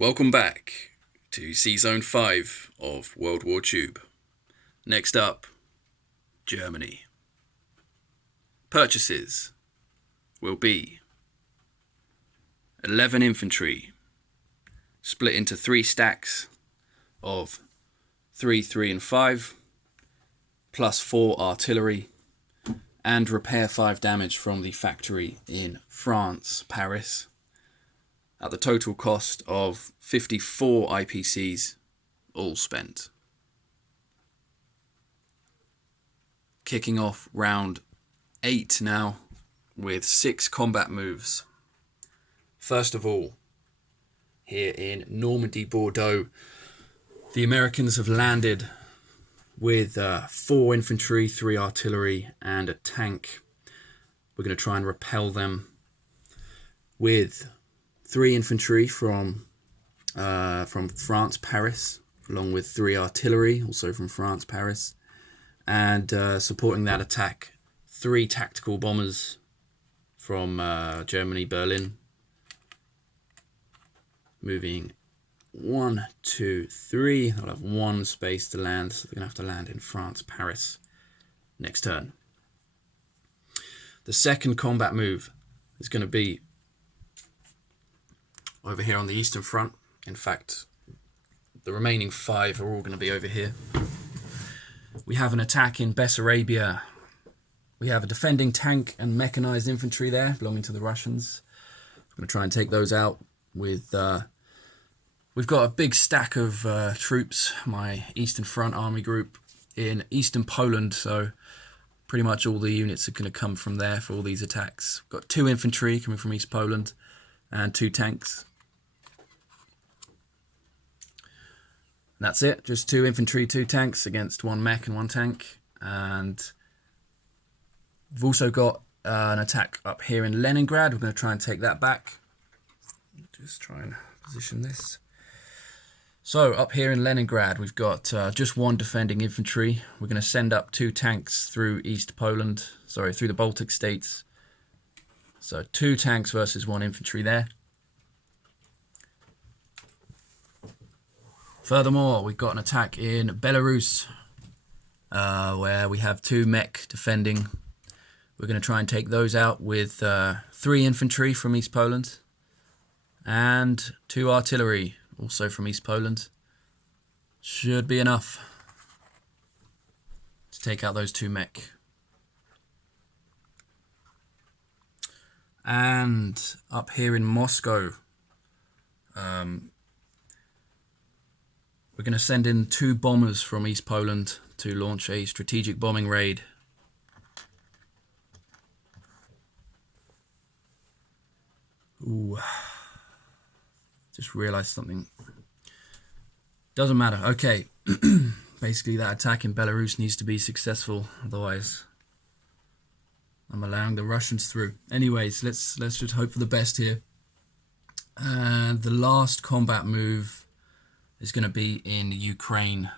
Welcome back to sz5 of WWTube. Next up, Germany. Purchases will be 11 infantry, split into 3 stacks of 3, 3 and 5, plus 4 artillery, and repair 5 damage from the factory in France, Paris, at the total cost of 54 IPCs, all spent. Kicking off round 8 now with 6 combat moves. First of all, here in Normandy, Bordeaux, the Americans have landed with 4 infantry, 3 artillery and a tank. We're going to try and repel them with 3 infantry from France, Paris, along with 3 artillery, also from France, Paris, and supporting that attack, 3 tactical bombers from Germany, Berlin, moving 1, 2, 3. They'll have 1 space to land, so they're going to have to land in France, Paris next turn. The second combat move is going to be over here on the eastern front. In fact, the remaining 5 are all going to be over here. We have an attack in Bessarabia. We have a defending tank and mechanized infantry there belonging to the Russians. We're going to try and take those out with... we've got a big stack of troops, my Eastern Front Army group, in Eastern Poland, so pretty much all the units are going to come from there for all these attacks. We've got 2 infantry coming from East Poland and 2 tanks. And that's it, just 2 infantry, 2 tanks against 1 mech and 1 tank. And we've also got an attack up here in Leningrad. We're going to try and take that back. Just try and position this. So up here in Leningrad, we've got just 1 defending infantry. We're going to send up 2 tanks through East Poland, through the Baltic states. So 2 tanks versus 1 infantry there. Furthermore, we've got an attack in Belarus, where we have 2 mech defending. We're going to try and take those out with 3 infantry from East Poland and 2 artillery, also from East Poland. Should be enough to take out those 2 mech. And up here in Moscow, we're going to send in 2 bombers from East Poland to launch a strategic bombing raid. Ooh. Just realised something. Doesn't matter. Okay. Basically that attack in Belarus needs to be successful, otherwise I'm allowing the Russians through. Anyways, let's just hope for the best here. And the last combat move is going to be in Ukraine,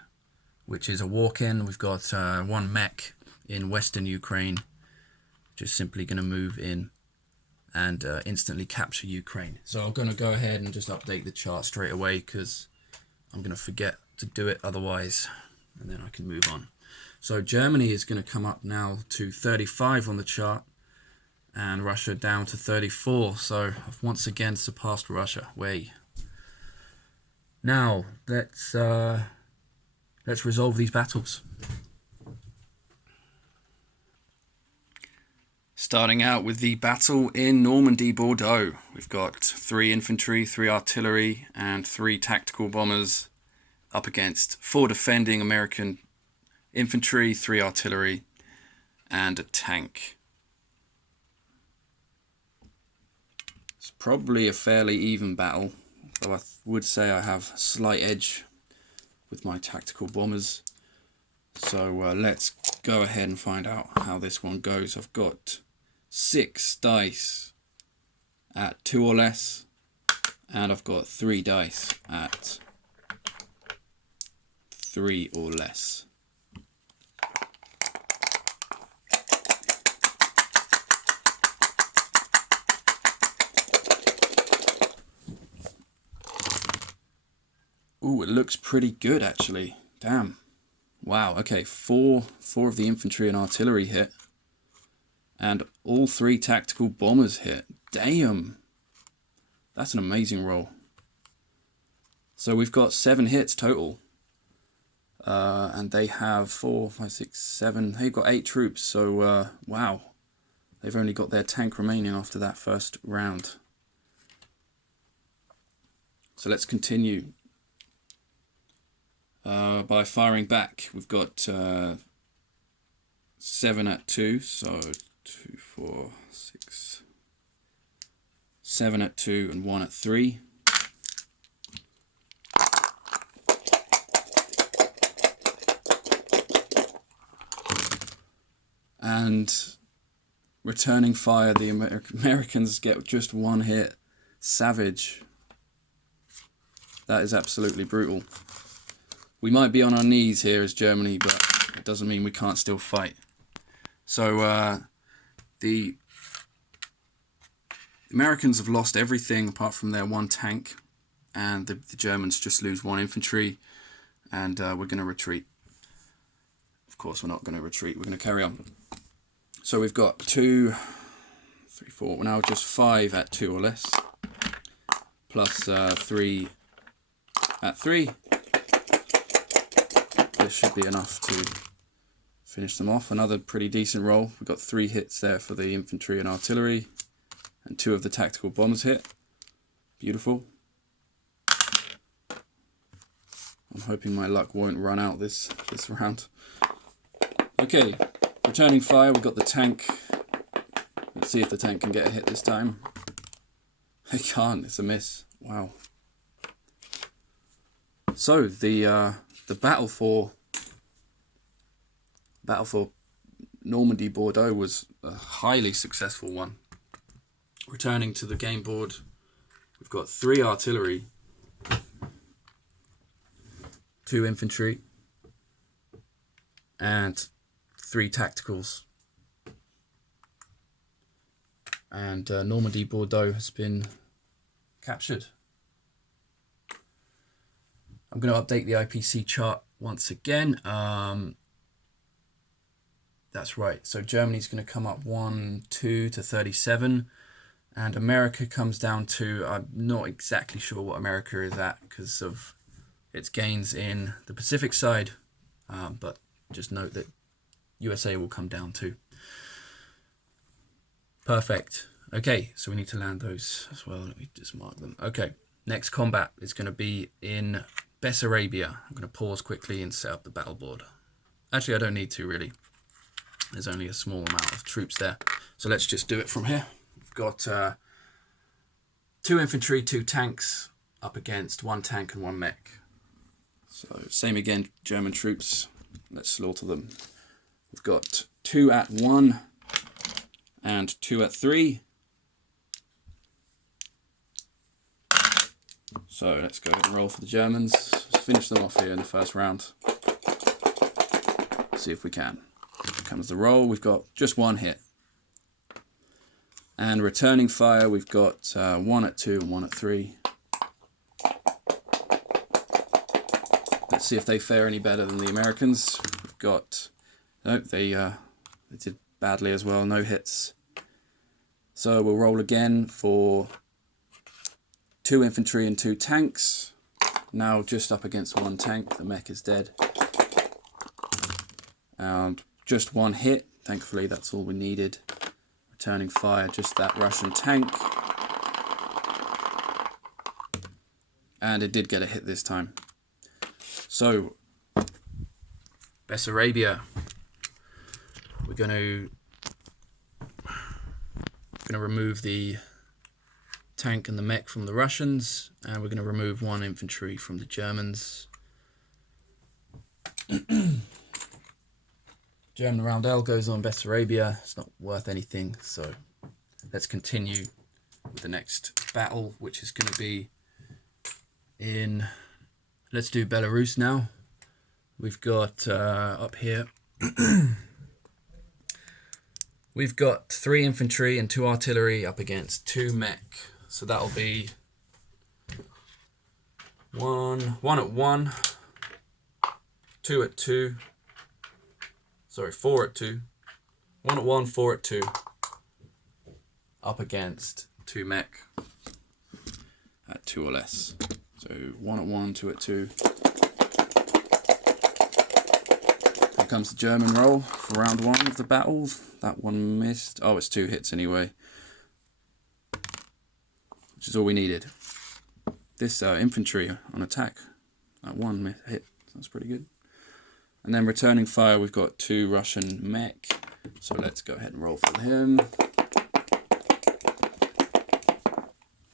which is a walk-in. We've got 1 mech in western Ukraine, just simply going to move in and instantly capture Ukraine. So I'm going to go ahead and just update the chart straight away, because I'm going to forget to do it otherwise, and then I can move on. So Germany is going to come up now to 35 on the chart, and Russia down to 34. So I've once again surpassed Russia. Way. Now let's resolve these battles. Starting out with the battle in Normandy, Bordeaux. We've got 3 infantry, 3 artillery and 3 tactical bombers up against 4 defending American infantry, 3 artillery and a tank. It's probably a fairly even battle, though I would say I have a slight edge with my tactical bombers. So let's go ahead and find out how this one goes. I've got 6 dice at 2 or less, and I've got 3 dice at 3 or less. Ooh, it looks pretty good actually. Damn. Wow, okay, four of the infantry and artillery hit. And all 3 tactical bombers hit. Damn. That's an amazing roll. So we've got 7 hits total. And they have 4, 5, 6, 7. They've got 8 troops. So, wow. They've only got their tank remaining after that first round. So let's continue. By firing back, we've got 7 at 2. So 2, 4, 6, 7 at 2 and 1 at 3. And returning fire, the Americans get just 1 hit. Savage. That is absolutely brutal. We might be on our knees here as Germany, but it doesn't mean we can't still fight. So the Americans have lost everything apart from their 1 tank, and the Germans just lose 1 infantry, and we're going to retreat. Of course, we're not going to retreat. We're going to carry on. So we've got 2, 3, 4. We're now just 5 at 2 or less, plus 3 at 3. This should be enough to finish them off. Another pretty decent roll. We've got 3 hits there for the infantry and artillery, and 2 of the tactical bombers hit. Beautiful. I'm hoping my luck won't run out this round. Okay, returning fire. We've got the tank. Let's see if the tank can get a hit this time. It can't. It's a miss. Wow. So the battle for Normandy Bordeaux was a highly successful one. Returning to the game board, we've got 3 artillery, 2 infantry, and 3 tacticals. And Normandy Bordeaux has been captured. I'm going to update the IPC chart once again. That's right. So Germany's going to come up 1, 2 to 37. And America comes down to, I'm not exactly sure what America is at because of its gains in the Pacific side. But just note that USA will come down too. Perfect. Okay, so we need to land those as well. Let me just mark them. Okay, next combat is going to be in Bessarabia. I'm going to pause quickly and set up the battle board. Actually, I don't need to really. There's only a small amount of troops there. So let's just do it from here. We've got 2 infantry, 2 tanks up against 1 tank and 1 mech. So same again, German troops. Let's slaughter them. We've got 2 at 1 and 2 at 3. So let's go ahead and roll for the Germans. Let's finish them off here in the first round. See if we can. Here comes the roll. We've got just 1 hit. And returning fire, we've got 1 at 2 and 1 at 3. Let's see if they fare any better than the Americans. We've got... Nope, they did badly as well. No hits. So we'll roll again for 2 infantry and 2 tanks. Now just up against 1 tank. The mech is dead. And just 1 hit. Thankfully, that's all we needed. Returning fire, just that Russian tank. And it did get a hit this time. So, Bessarabia. We're going to remove the tank and the mech from the Russians, and we're going to remove 1 infantry from the Germans. German roundel goes on Bessarabia. It's not worth anything, so let's continue with the next battle, which is going to be in... Let's do Belarus now. We've got up here... We've got 3 infantry and 2 artillery up against 2 mech. So that'll be One at 1, 2 at 2, sorry, 4 at 2, 1 at 1, 4 at 2, up against 2 mech at 2 or less. So 1 at 1, 2 at 2. Here comes the German roll for round 1 of the battle. That one missed. Oh, it's 2 hits anyway, which is all we needed. This infantry on attack, that 1 hit, that's pretty good. And then returning fire, we've got 2 Russian mech. So let's go ahead and roll for him.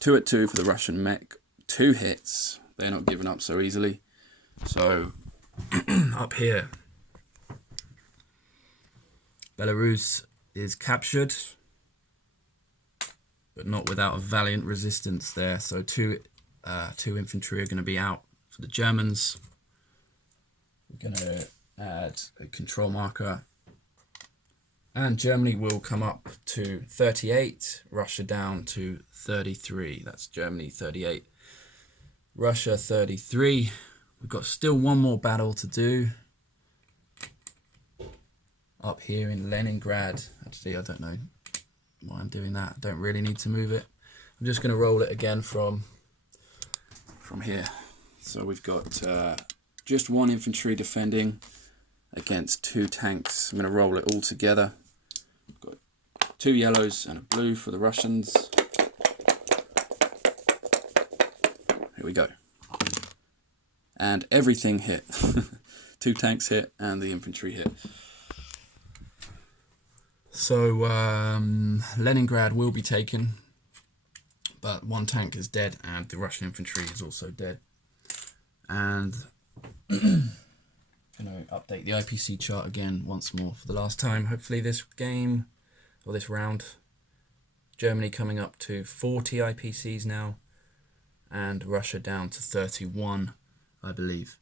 2 at 2 for the Russian mech. 2 hits. They're not giving up so easily. So up here, Belarus is captured, but not without a valiant resistance there. So two infantry are going to be out for the Germans. We're going to add a control marker, and Germany will come up to 38, Russia down to 33. That's Germany 38, Russia 33. We've got still one more battle to do up here in Leningrad. Actually, I don't know why I'm doing that. I don't really need to move it. I'm just going to roll it again from here. So we've got just 1 infantry defending against 2 tanks. I'm going to roll it all together. We've got 2 yellows and a blue for the Russians. Here we go. And everything hit. 2 tanks hit and the infantry hit. So Leningrad will be taken, but 1 tank is dead and the Russian infantry is also dead. And going to update the IPC chart again once more for the last time. Hopefully this game, or this round, Germany coming up to 40 IPCs now, and Russia down to 31, I believe.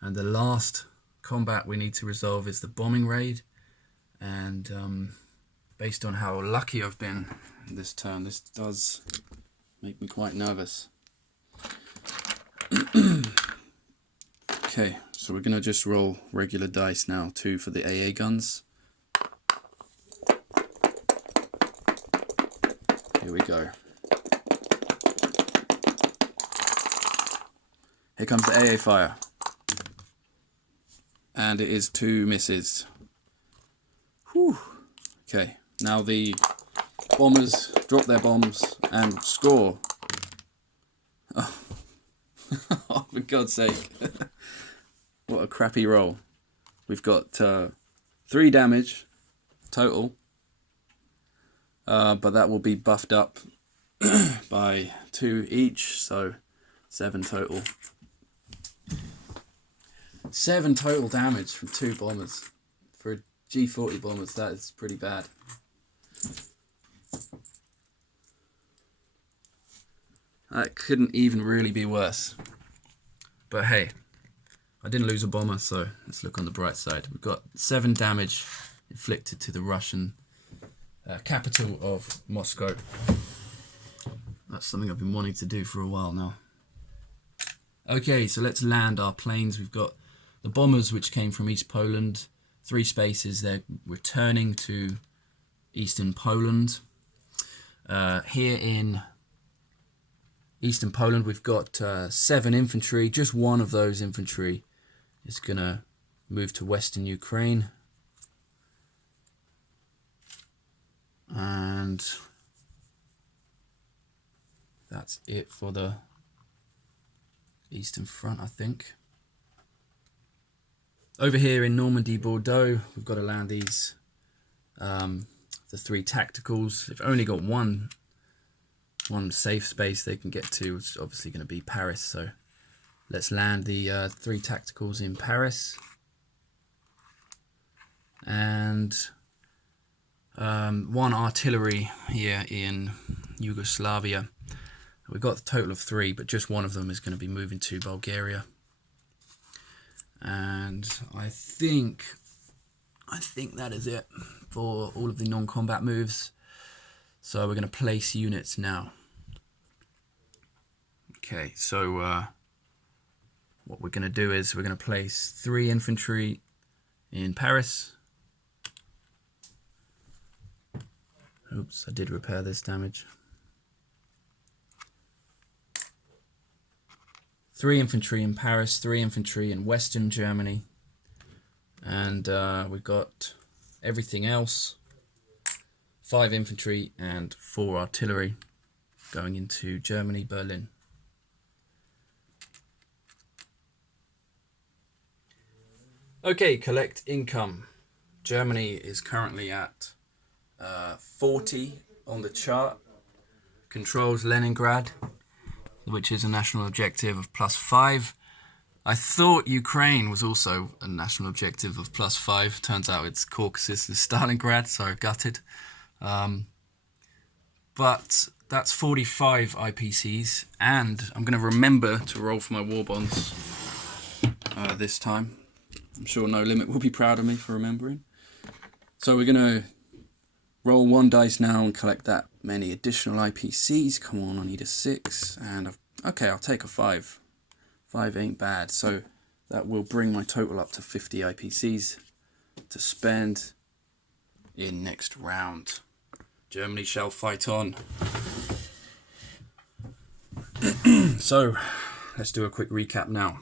And the last combat we need to resolve is the bombing raid. And based on how lucky I've been this turn, this does make me quite nervous. Okay, so we're going to just roll regular dice now, 2 for the AA guns. Here we go. Here comes the AA fire. And it is 2 misses. Whew. Okay, now the bombers drop their bombs and score. Oh, oh for God's sake. What a crappy roll. We've got 3 damage total, but that will be buffed up by 2 each, so 7 total. 7 total damage from 2 bombers. For G40 bombers, that is pretty bad. That couldn't even really be worse. But hey, I didn't lose a bomber, so let's look on the bright side. We've got 7 damage inflicted to the Russian capital of Moscow. That's something I've been wanting to do for a while now. Okay, so let's land our planes. We've got the bombers, which came from East Poland. 3 spaces, they're returning to Eastern Poland. Here in Eastern Poland, we've got 7 infantry. Just 1 of those infantry is going to move to Western Ukraine. And that's it for the Eastern Front, I think. Over here in Normandy, Bordeaux, we've got to land these, the 3 tacticals. They've only got one safe space they can get to, which is obviously going to be Paris. So let's land the 3 tacticals in Paris. And 1 artillery here in Yugoslavia. We've got a total of 3, but just 1 of them is going to be moving to Bulgaria. And I think that is it for all of the non-combat moves. So we're going to place units now. Okay, so what we're going to do is we're going to place 3 infantry in Paris. Oops, I did repair this damage. 3 infantry in Paris, 3 infantry in Western Germany, and we've got everything else. 5 infantry and 4 artillery going into Germany, Berlin. Okay, collect income. Germany is currently at 40 on the chart. Controls Leningrad, which is a national objective of +5. I thought Ukraine was also a national objective of +5. Turns out it's Caucasus and Stalingrad, so gutted. But that's 45 IPCs, and I'm going to remember to roll for my war bonds this time. I'm sure No Limit will be proud of me for remembering. So we're going to roll 1 dice now and collect that many additional IPCs. Come on, I need a 6, and okay, I'll take a 5. 5 ain't bad, so that will bring my total up to 50 IPCs to spend in next round. Germany shall fight on. So, let's do a quick recap now.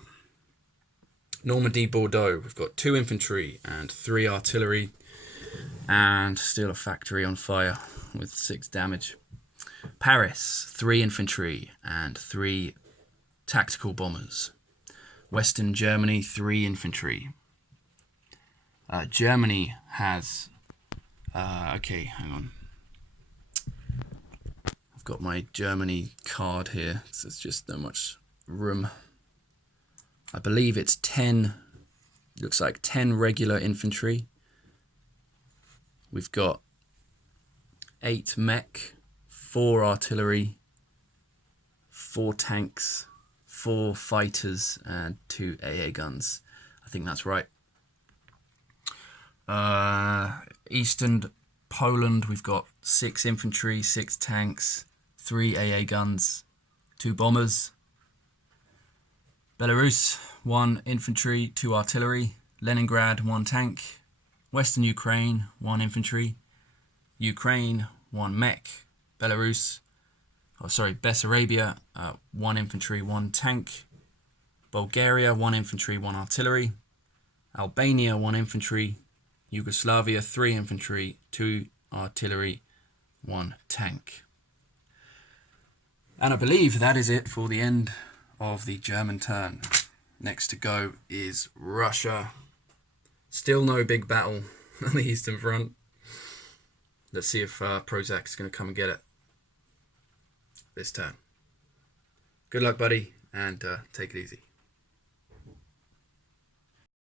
Normandy, Bordeaux, we've got 2 infantry and 3 artillery, and still a factory on fire with 6 damage. Paris, 3 infantry and 3 tactical bombers. Western Germany, 3 infantry. Germany has... okay, hang on. I've got my Germany card here, so there's just not much room. I believe it's 10, looks like 10 regular infantry. We've got 8 mech, 4 artillery, 4 tanks, 4 fighters, and 2 AA guns. I think that's right. Eastern Poland, we've got 6 infantry, 6 tanks, 3 AA guns, 2 bombers. Belarus, 1 infantry, 2 artillery. Leningrad, 1 tank. Western Ukraine, 1 infantry. Ukraine, 1 mech. Bessarabia, 1 infantry, 1 tank. Bulgaria, 1 infantry, 1 artillery. Albania, 1 infantry. Yugoslavia, 3 infantry, 2 artillery, 1 tank. And I believe that is it for the end of the German turn. Next to go is Russia. Still no big battle on the Eastern Front. Let's see if Prozac is going to come and get it this turn. Good luck, buddy, and take it easy.